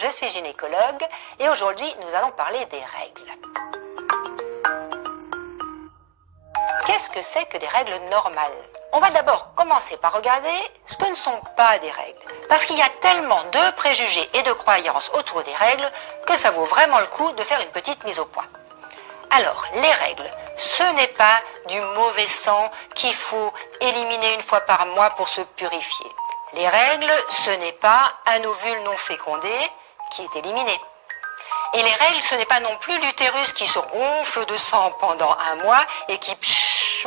je suis gynécologue et aujourd'hui nous allons parler des règles. Qu'est-ce que c'est que des règles normales? On va d'abord commencer par regarder ce que ne sont pas des règles. Parce qu'il y a tellement de préjugés et de croyances autour des règles que ça vaut vraiment le coup de faire une petite mise au point. Alors, les règles, ce n'est pas du mauvais sang qu'il faut éliminer une fois par mois pour se purifier. Les règles, ce n'est pas un ovule non fécondé qui est éliminé. Et les règles, ce n'est pas non plus l'utérus qui se gonfle de sang pendant un mois et qui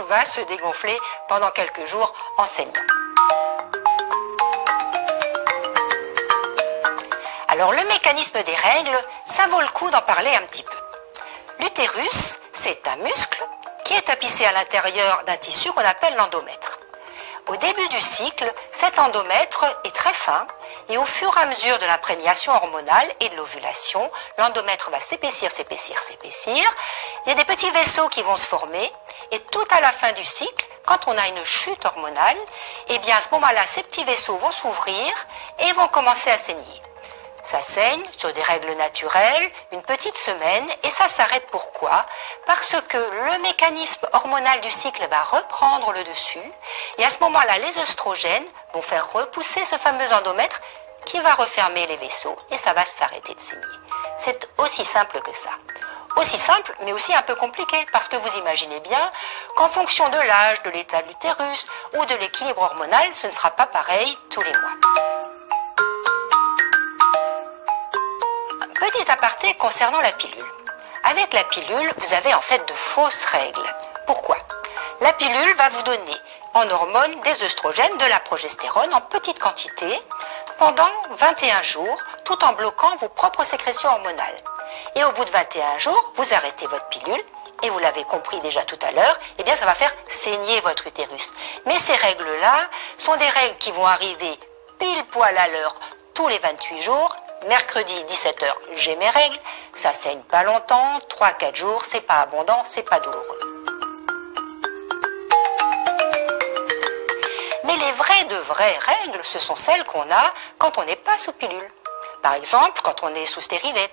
va se dégonfler pendant quelques jours en saignant. Alors le mécanisme des règles, ça vaut le coup d'en parler un petit peu. L'utérus, c'est un muscle qui est tapissé à l'intérieur d'un tissu qu'on appelle l'endomètre. Au début du cycle, cet endomètre est très fin et au fur et à mesure de l'imprégnation hormonale et de l'ovulation, l'endomètre va s'épaissir, s'épaissir, s'épaissir. Il y a des petits vaisseaux qui vont se former et tout à la fin du cycle, quand on a une chute hormonale, eh bien à ce moment-là, ces petits vaisseaux vont s'ouvrir et vont commencer à saigner. Ça saigne sur des règles naturelles, une petite semaine, et ça s'arrête pourquoi? Parce que le mécanisme hormonal du cycle va reprendre le dessus, et à ce moment-là, les œstrogènes vont faire repousser ce fameux endomètre qui va refermer les vaisseaux, et ça va s'arrêter de saigner. C'est aussi simple que ça. Aussi simple, mais aussi un peu compliqué, parce que vous imaginez bien qu'en fonction de l'âge, de l'état de l'utérus ou de l'équilibre hormonal, ce ne sera pas pareil tous les mois. Petit aparté concernant la pilule. Avec la pilule, vous avez en fait de fausses règles. Pourquoi? La pilule va vous donner en hormones des œstrogènes, de la progestérone en petite quantité pendant 21 jours, tout en bloquant vos propres sécrétions hormonales. Et au bout de 21 jours, vous arrêtez votre pilule et vous l'avez compris déjà tout à l'heure, eh bien ça va faire saigner votre utérus. Mais ces règles-là sont des règles qui vont arriver pile poil à l'heure tous les 28 jours. Mercredi 17h, j'ai mes règles, ça saigne pas longtemps, 3-4 jours, c'est pas abondant, c'est pas douloureux. Mais les vraies règles, ce sont celles qu'on a quand on n'est pas sous pilule. Par exemple, quand on est sous stérilet,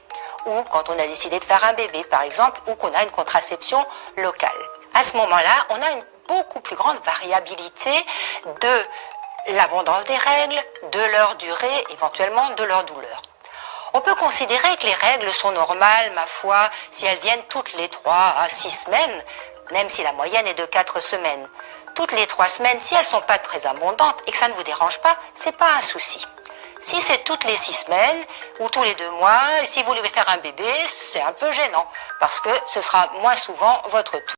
ou quand on a décidé de faire un bébé, par exemple, ou qu'on a une contraception locale. À ce moment-là, on a une beaucoup plus grande variabilité de l'abondance des règles, de leur durée, éventuellement de leur douleur. On peut considérer que les règles sont normales, ma foi, si elles viennent toutes les 3 à 6 semaines, même si la moyenne est de 4 semaines. Toutes les 3 semaines, si elles ne sont pas très abondantes et que ça ne vous dérange pas, c'est pas un souci. Si c'est toutes les 6 semaines ou tous les 2 mois, et si vous voulez faire un bébé, c'est un peu gênant parce que ce sera moins souvent votre tour.